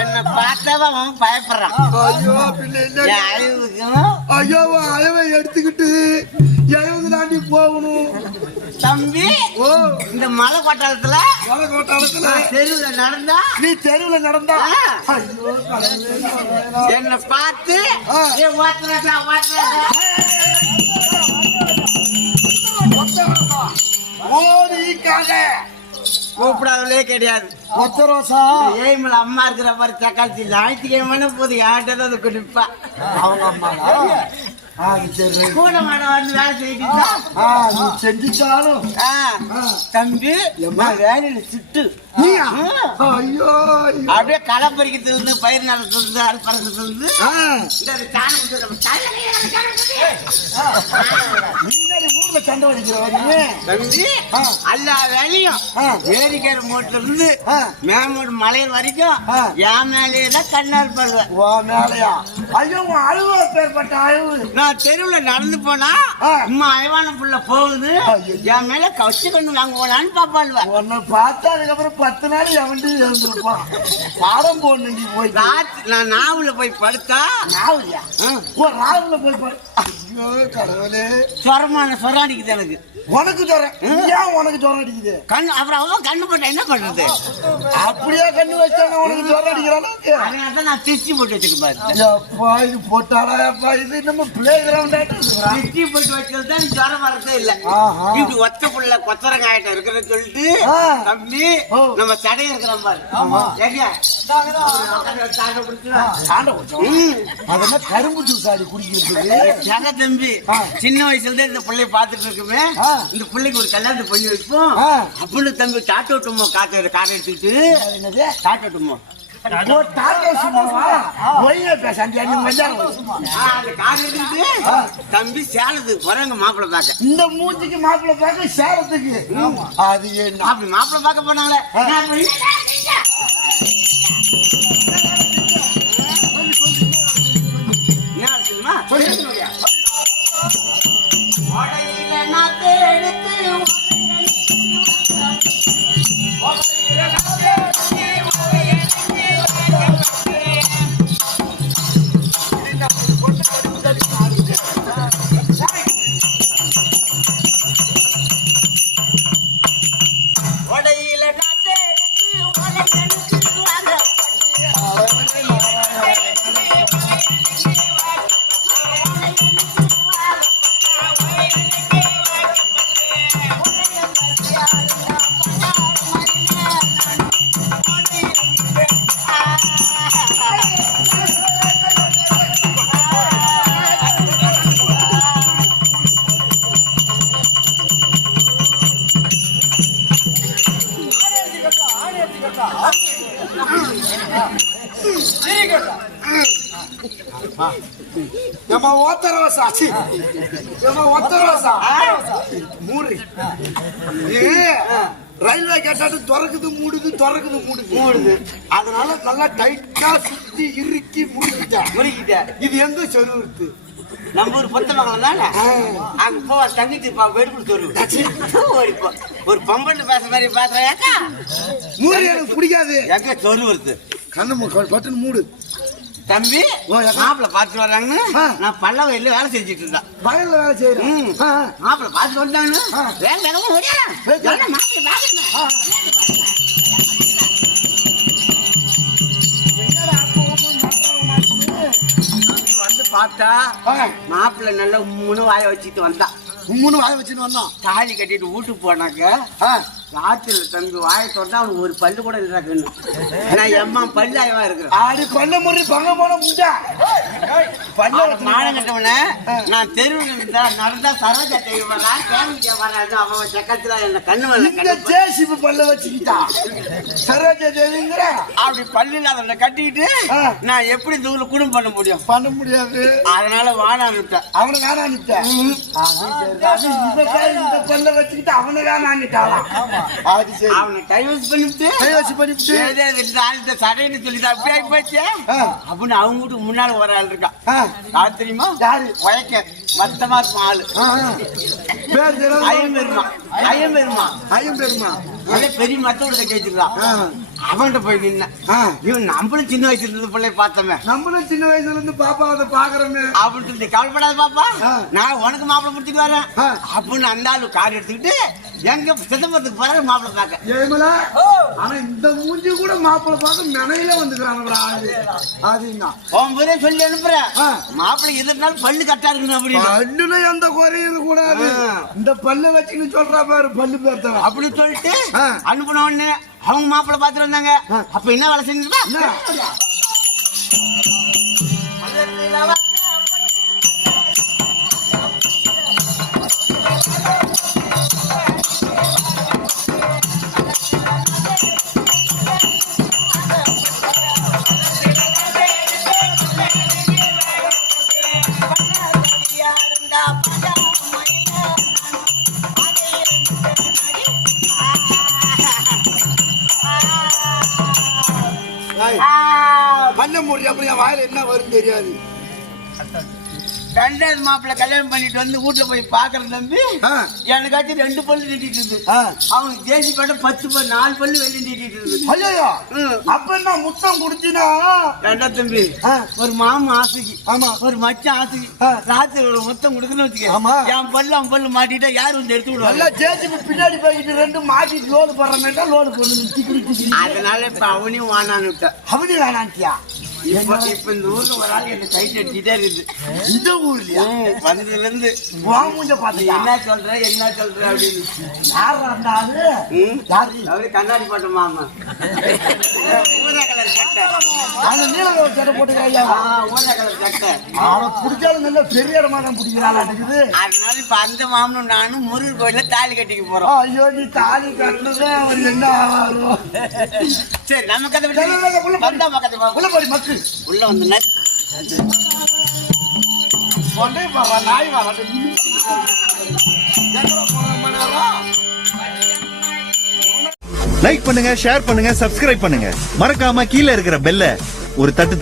என்ன பார்த்தவன் அவன் பயப்படுறான். ஐயோ அழவை எடுத்துக்கிட்டு எழுபது தாண்டி போகணும் தம்பி. ஓ இந்த மலை கொட்டாளத்துல தெருவுல நடந்தா நீ தெருவுல நடந்தா என்ன பார்த்து கூப்பிடாதே கிடையாது. ஒத்த ரோசா ஏய்மல அம்மா இருக்கிற மாதிரி தக்காளி ஞாயிற்றுக்கிழமை போது யார்கிட்ட அதை குடிப்பா. அவங்க அம்மா கூட மாட வந்து வேலை செய்யிட்டு செஞ்சுட்டாலும் தம்பி வேலையில சிட்டு ஐயோ அப்படியே களை பறிக்கிறதுல இருந்து பயிர் நிலத்துல இருந்து அறுப்பறதுல இருந்து ஊர்ல சண்டை வலிக்கிறோம் தம்பி. எல்லா வேலையும் வேடிக்கை மூட்டில இருந்து மேமூடு மலை வரைக்கும் என் மேலேதான் கண்ணால் பண்ணுவேன். ஓ மேலையா? ஐயோ அழுவ பேர்பட்ட அழுவு. நான் தெருவுல நடந்து போனா அம்மா அயவான புள்ள போகுது என் மேல கவச்சு கொண்டு வாங்க போலான்னு பாப்பாளுவேன். உன்னை பார்த்தா அதுக்கப்புறம் 10 நாள் எவன்டி எழுந்திருப்பான். பாடம் போடணும் போய் நான் நாவல போய் படுத்தா நாவலியா? ஓ ராவுல போய் படு. ஐயோ கடவுளே சொரமான சொரம் அடிக்குது எனக்கு. உனக்கு ஜொரம்? ஏன் உனக்கு ஜொரம் அடிக்குது? கண்ணு அப்புறம் அவன் கண்ணு போட்டா என்ன பண்றது? அப்படியே கண்ணு வச்சான உனக்கு ஜொரம் அடிக்கிறானா? அதனாலதான் நான் திருச்சி போட்டு வச்சுக்க பாரு. அப்பா இது போட்டாடா இது நம்ம பிளே கிரவுண்ட் திருச்சி போட்டு வச்சது தான் ஜொரம் வரதே இல்ல. இப்படி ஒத்த புள்ள கொத்தரங்காயிட்ட இருக்கிறன்னு சொல்லிட்டு தம்பி நம்ம சடைய இருக்கிறோம் பாரு. அதெல்லாம் கரும்பு ஜூஸ் ஆடி குடிக்கிறது தம்பி. சின்ன வயசுல இருந்து இந்த பிள்ளைய பாத்துட்டு இருக்குமே இந்த பிள்ளைக்கு ஒரு கல்யாணத்தை பண்ணி வைப்போம் அப்படின்னு தம்பி காட்டோட்டுமோ காட்ட எடுத்துக்கிட்டு காட்டோட்டுமோ தம்பி சேலத்துக்கு போறாங்க மாப்பிள்ள பாக்க. இந்த மூஞ்சிக்கு மாப்பிள்ள பாக்க சேலத்துக்கு அது அப்படி மாப்பிள்ள பாக்க போனாங்களே ரயில்வே கேட்டாட்டு திறக்குது மூடுது திறக்குது மூடுது. அதனால நல்லா டைட்டா சுத்தி இறுக்கி முடிக்கிட்டேன். இது எங்க சொருவு இருக்கு? நம்ம ஒரு பொத்த மகளம் தானே அங்க போ தங்கிட்டு வெடுப்பு சொருவு ஒரு பொம்பட்டு பேச மாதிரி பேசுறாக்கா மூடு எனக்கு பிடிக்காது. எங்க சொருவு இருக்கு? கண்ணு பட்டுன்னு மூடு தம்பி. மாப்பிள்ள பாத்துட்டு வர்றாங்கன்னு நான் பல்ல வயல்ல வேலை செஞ்சுட்டு இருந்தேன். வயல்ல வேலை செய்யறேன். மாப்பிள்ள பாத்துட்டு வந்தாங்க வேலை வேகமா ஓடியா மாப்பிள்ள வந்து பார்த்தா மாப்பிள்ள நல்ல 3 வாய வச்சுட்டு வந்தான். 3 வாய வச்சுட்டு வந்தான். தாலி கட்டிட்டு வீட்டுக்கு போனாக்க ராத்திரில தம்பி வாயை தொட்டா அவனுக்கு ஒரு பல்லு கூட இல்லைன்னு நான் எம்மா பல்லாயவா இருக்கிறேன். ஆடி பண்ண முறை பங்க போன முண்டா பல்ல மானம் கட்டவன நான் தெருவில் நடந்தா சரோஜா தேவி வரான் கேமிக்க வராது அவன் செக்கத்துல என்ன கண்ணு இந்த ஜேசிபி பல்ல வச்சுக்கிட்டா சரோஜா தேவிங்கிற அப்படி பல்லு இல்லாத கட்டிக்கிட்டு நான் எப்படி இந்த ஊர்ல குடும்பம் பண்ண முடியும்? பண்ண முடியாது. அதனால வானா அனுப்பிட்டேன். அவனை வேணா அனுப்பிட்டேன். இந்த பல்ல வச்சுக்கிட்டு அவனை வேணா அனுப்பிட்டாளா? அவனை கைவசி பண்ணிவிட்டு சடைன்னு சொல்லிட்டு அப்படி ஆகி போச்சு அப்படின்னு அவங்க வீட்டுக்கு முன்னால ஒரு ஆள் இருக்கான். யாரு தெரியுமா? யாரு? மொத்தமா இருக்கும் ஆளு. பேர் தெரியாது. ஐயம்பெருமா அதே பெரிய மத்தோட கேட்டுக்கலாம். அவன்கிட்ட போய் நின்ன இவன் நம்மளும் சின்ன வயசுல இருந்து பிள்ளை பார்த்தோமே, நம்மளும் சின்ன வயசுல இருந்து பாப்பா அதை பாக்குறோமே அப்படின்னு சொல்லி கவலைப்படாத பாப்பா, நான் உனக்கு மாப்பிள்ளை முடிச்சுட்டு வரேன் அப்படின்னு அந்த ஆளு கார் எடுத்துக்கிட்டு எங்க சிதம்பரத்துக்கு போற மாப்பிள்ளை பார்க்க. ஏமலா ஆனா இந்த மூஞ்சி கூட மாப்பிள்ளை பார்க்க நினையில வந்துக்கிறாங்க. அதுங்க ஒன்பதே சொல்லி அனுப்புறேன் மாப்பிள்ளை எதிர்னாலும் பல்லு கட்டா இருக்கணும் அப்படின்னு. பல்லுல எந்த குறையும் கூடாது, இந்த பல்லு வச்சுன்னு சொல்றா பாரு பல்லு பேர்த்த அப்படின்னு சொல்லிட்டு அனுப்பின உடனே அவங்க மாப்பிள்ளை பார்த்துட்டு வந்தாங்க. அப்ப என்ன வேலை செஞ்சுருந்தா பண்ண முடியும். அப்படி என் வாயில என்ன வரும் தெரியாது. ரெண்டாவது மாப்பிள்ளை கல்யாணம் பண்ணிட்டு வந்து வீட்டுல போய் பாக்குறது தம்பி எனக்காச்சும் 2 பல்லு நீட்டிட்டு இருந்து அவங்க தேசி பட்ட 4 பல்லு வெளியே நீட்டிட்டு இருந்து. ஐயோ அப்ப என்ன முத்தம் குடிச்சினா ரெண்டா தம்பி ஒரு மாமா ஆசைக்கு ஒரு மச்சான் ஆசைக்கு ராத்திரி ஒரு முத்தம் கொடுக்கணும்னு வச்சுக்க என் பல்லு அவன் பல்லு மாட்டிட்டா யாரும் வந்து எடுத்து விடுவாங்க. நல்லா ஜேசிபி பின்னாடி போயிட்டு 2 மாட்டிட்டு லோடு போடுறமேட்டா லோடு போட்டு அதனால இப்ப அவனையும் வானான்னு விட்ட. அவனி வேணாண்டியா இப்ப இந்த ஊர்ல ஒரு ஆள் என்ன கைட்டு அடிச்சுட்டே இருக்குது. இந்த ஊர்லயா வந்ததுல இருந்து வாமுஞ்ச பாத்தியா என்ன சொல்ற அப்படின்னு யார் வந்தாரு அவரு கண்ணாடி போட்ட மாமா ஊதா கலர் சட்டை அந்த நீல கலர் சட்டை போட்டுக்கிறாயா ஊதா கலர் சட்டை அவன் பிடிச்சாலும் நல்ல பெரிய இடமா தான் பிடிக்கிறாள் இருக்குது. அதனால இப்ப அந்த மாமனும் நானும் முருகர் கோயில தாலி கட்டிக்க போறோம். ஐயோ நீ தாலி கட்டுறது அவர் என்ன ஆகும். சரி நம்ம கதை வந்தா மக்கள் உள்ள போய் மக்கள் உள்ள வந்து நாய் வர லைக் பண்ணுங்க, ஷேர் பண்ணுங்க, சப்ஸ்கிரைப் பண்ணுங்க. மறக்காம கீழே இருக்கிற பெல்ல ஒரு தட்டு